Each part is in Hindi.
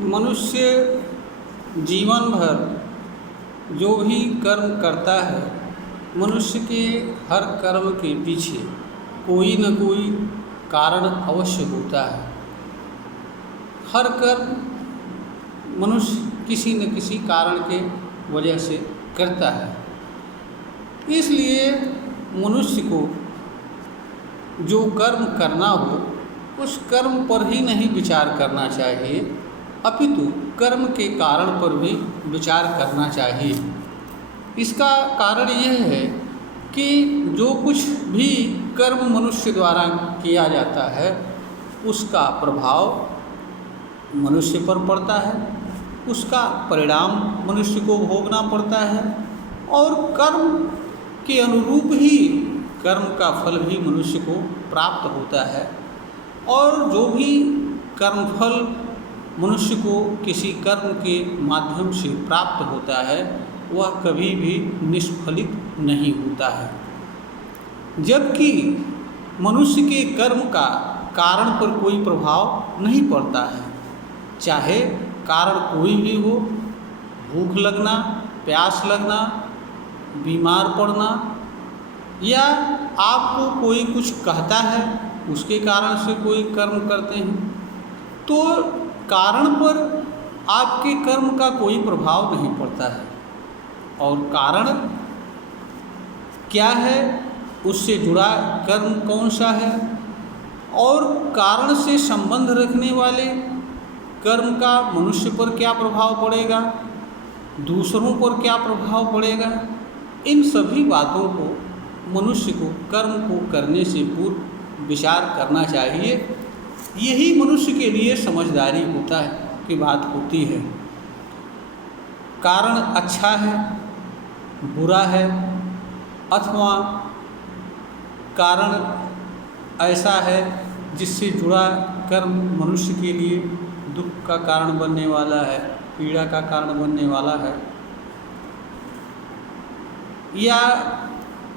मनुष्य जीवन भर जो भी कर्म करता है, मनुष्य के हर कर्म के पीछे कोई न कोई कारण अवश्य होता है। हर कर्म मनुष्य किसी न किसी कारण के वजह से करता है। इसलिए मनुष्य को जो कर्म करना हो उस कर्म पर ही नहीं विचार करना चाहिए, अपितु कर्म के कारण पर भी विचार करना चाहिए। इसका कारण यह है कि जो कुछ भी कर्म मनुष्य द्वारा किया जाता है उसका प्रभाव मनुष्य पर पड़ता है, उसका परिणाम मनुष्य को भोगना पड़ता है और कर्म के अनुरूप ही कर्म का फल भी मनुष्य को प्राप्त होता है। और जो भी कर्मफल मनुष्य को किसी कर्म के माध्यम से प्राप्त होता है वह कभी भी निष्फलित नहीं होता है। जबकि मनुष्य के कर्म का कारण पर कोई प्रभाव नहीं पड़ता है, चाहे कारण कोई भी हो, भूख लगना, प्यास लगना, बीमार पड़ना, या आपको कोई कुछ कहता है उसके कारण से कोई कर्म करते हैं, तो कारण पर आपके कर्म का कोई प्रभाव नहीं पड़ता है। और कारण क्या है, उससे जुड़ा कर्म कौन सा है और कारण से संबंध रखने वाले कर्म का मनुष्य पर क्या प्रभाव पड़ेगा, दूसरों पर क्या प्रभाव पड़ेगा, इन सभी बातों को मनुष्य को कर्म को करने से पूर्व विचार करना चाहिए। यही मनुष्य के लिए समझदारी होता है की बात होती है। कारण अच्छा है, बुरा है, अथवा कारण ऐसा है जिससे जुड़ा कर्म मनुष्य के लिए दुख का कारण बनने वाला है, पीड़ा का कारण बनने वाला है, या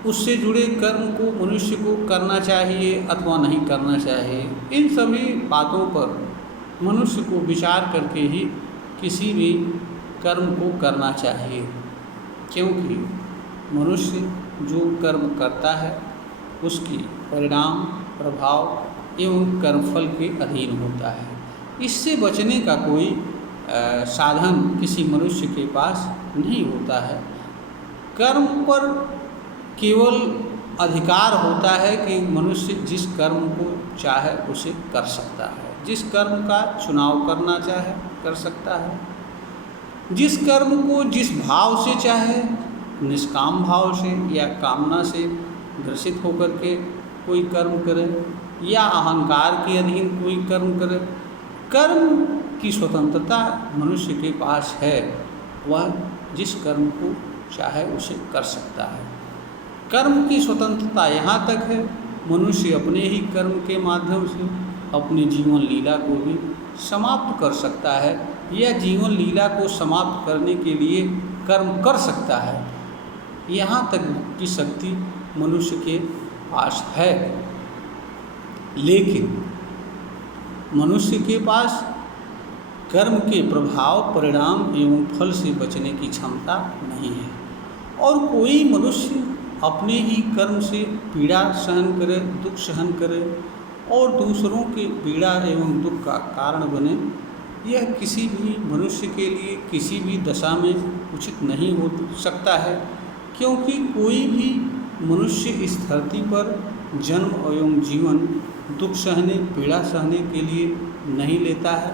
उससे जुड़े कर्म को मनुष्य को करना चाहिए अथवा नहीं करना चाहिए, इन सभी बातों पर मनुष्य को विचार करके ही किसी भी कर्म को करना चाहिए। क्योंकि मनुष्य जो कर्म करता है उसकी परिणाम, प्रभाव एवं कर्मफल के अधीन होता है। इससे बचने का कोई साधन किसी मनुष्य के पास नहीं होता है। कर्म पर केवल अधिकार होता है कि मनुष्य जिस कर्म को चाहे उसे कर सकता है, जिस कर्म का चुनाव करना चाहे कर सकता है, जिस कर्म को जिस भाव से चाहे, निष्काम भाव से या कामना से ग्रसित होकर के कोई कर्म करे या अहंकार के अधीन कोई कर्म करे, कर्म की स्वतंत्रता मनुष्य के पास है। वह जिस कर्म को चाहे उसे कर सकता है। कर्म की स्वतंत्रता यहाँ तक है, मनुष्य अपने ही कर्म के माध्यम से अपनी जीवन लीला को भी समाप्त कर सकता है या जीवन लीला को समाप्त करने के लिए कर्म कर सकता है। यहाँ तक की शक्ति मनुष्य के पास है। लेकिन मनुष्य के पास कर्म के प्रभाव, परिणाम एवं फल से बचने की क्षमता नहीं है। और कोई मनुष्य अपने ही कर्म से पीड़ा सहन करे, दुख सहन करे और दूसरों के पीड़ा एवं दुख का कारण बने, यह किसी भी मनुष्य के लिए किसी भी दशा में उचित नहीं हो सकता है। क्योंकि कोई भी मनुष्य इस धरती पर जन्म एवं जीवन दुख सहने, पीड़ा सहने के लिए नहीं लेता है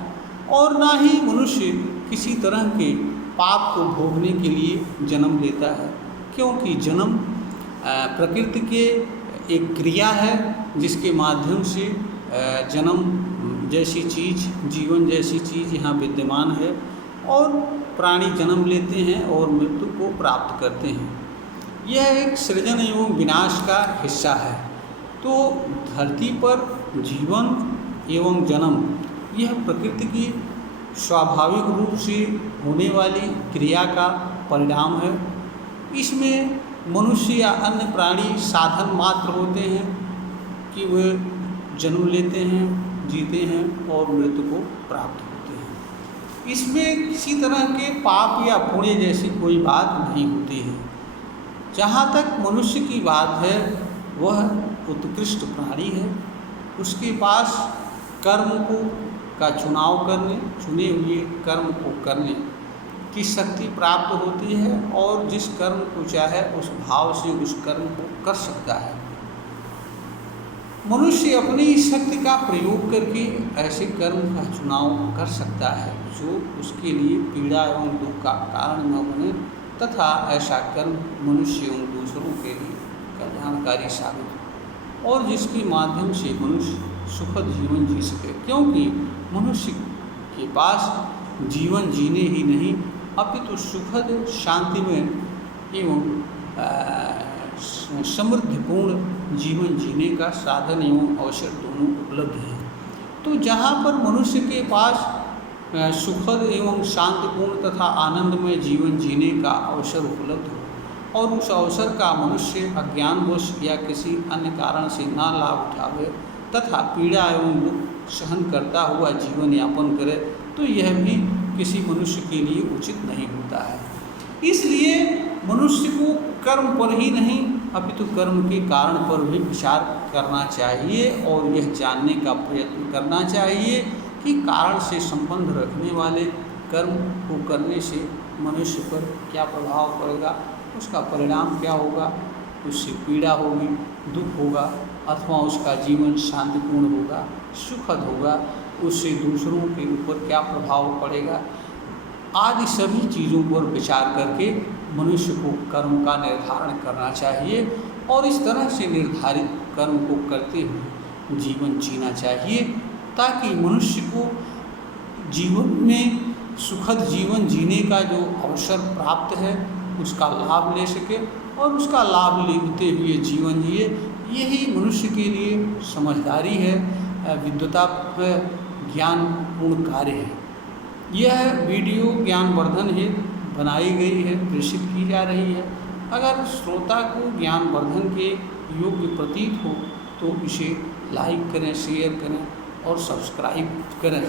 और ना ही मनुष्य किसी तरह के पाप को भोगने के लिए जन्म लेता है। क्योंकि जन्म प्रकृति के एक क्रिया है जिसके माध्यम से जन्म जैसी चीज़, जीवन जैसी चीज़ यहाँ विद्यमान है और प्राणी जन्म लेते हैं और मृत्यु को प्राप्त करते हैं। यह एक सृजन एवं विनाश का हिस्सा है। तो धरती पर जीवन एवं जन्म यह प्रकृति की स्वाभाविक रूप से होने वाली क्रिया का परिणाम है। इसमें मनुष्य या अन्य प्राणी साधन मात्र होते हैं कि वे जन्म लेते हैं, जीते हैं और मृत्यु को प्राप्त होते हैं। इसमें किसी तरह के पाप या पुण्य जैसी कोई बात नहीं होती है। जहाँ तक मनुष्य की बात है, वह उत्कृष्ट प्राणी है। उसके पास कर्म का चुनाव करने, चुने हुए कर्म को करने की शक्ति प्राप्त होती है और जिस कर्म को चाहे उस भाव से उस कर्म को कर सकता है। मनुष्य अपनी इस शक्ति का प्रयोग करके ऐसे कर्म का चुनाव कर सकता है जो उसके लिए पीड़ा एवं दुख का कारण न बने तथा ऐसा कर्म मनुष्य एवं दूसरों के लिए कल्याणकारी साबित हो और जिसके माध्यम से मनुष्य सुखद जीवन जी सके। क्योंकि मनुष्य के पास जीवन जीने ही नहीं अपितु सुखद, शांतिमय एवं समृद्धिपूर्ण जीवन जीने का साधन एवं अवसर दोनों उपलब्ध हैं। तो जहाँ पर मनुष्य के पास सुखद एवं शांतिपूर्ण तथा आनंदमय जीवन जीने का अवसर उपलब्ध हो और उस अवसर का मनुष्य अज्ञानवश या किसी अन्य कारण से ना लाभ उठावे तथा पीड़ा एवं दुख सहन करता हुआ जीवन यापन करे, तो यह भी किसी मनुष्य के लिए उचित नहीं होता है। इसलिए मनुष्य को कर्म पर ही नहीं अपितु कर्म के कारण पर भी विचार करना चाहिए और यह जानने का प्रयत्न करना चाहिए कि कारण से संबंध रखने वाले कर्म को करने से मनुष्य पर क्या प्रभाव पड़ेगा, उसका परिणाम क्या होगा, उससे पीड़ा होगी, दुख होगा अथवा उसका जीवन शांतिपूर्ण होगा, सुखद होगा, उससे दूसरों के ऊपर क्या प्रभाव पड़ेगा, आदि सभी चीज़ों पर विचार करके मनुष्य को कर्म का निर्धारण करना चाहिए और इस तरह से निर्धारित कर्म को करते हुए जीवन जीना चाहिए ताकि मनुष्य को जीवन में सुखद जीवन जीने का जो अवसर प्राप्त है उसका लाभ ले सके और उसका लाभ लेते हुए जीवन जिए। यही मनुष्य के लिए समझदारी है, विद्वता है, ज्ञानपूर्ण कार्य है। यह वीडियो ज्ञानवर्धन हेतु बनाई गई है, प्रेषित की जा रही है। अगर श्रोता को ज्ञानवर्धन के योग्य प्रतीत हो तो इसे लाइक करें, शेयर करें और सब्सक्राइब करें।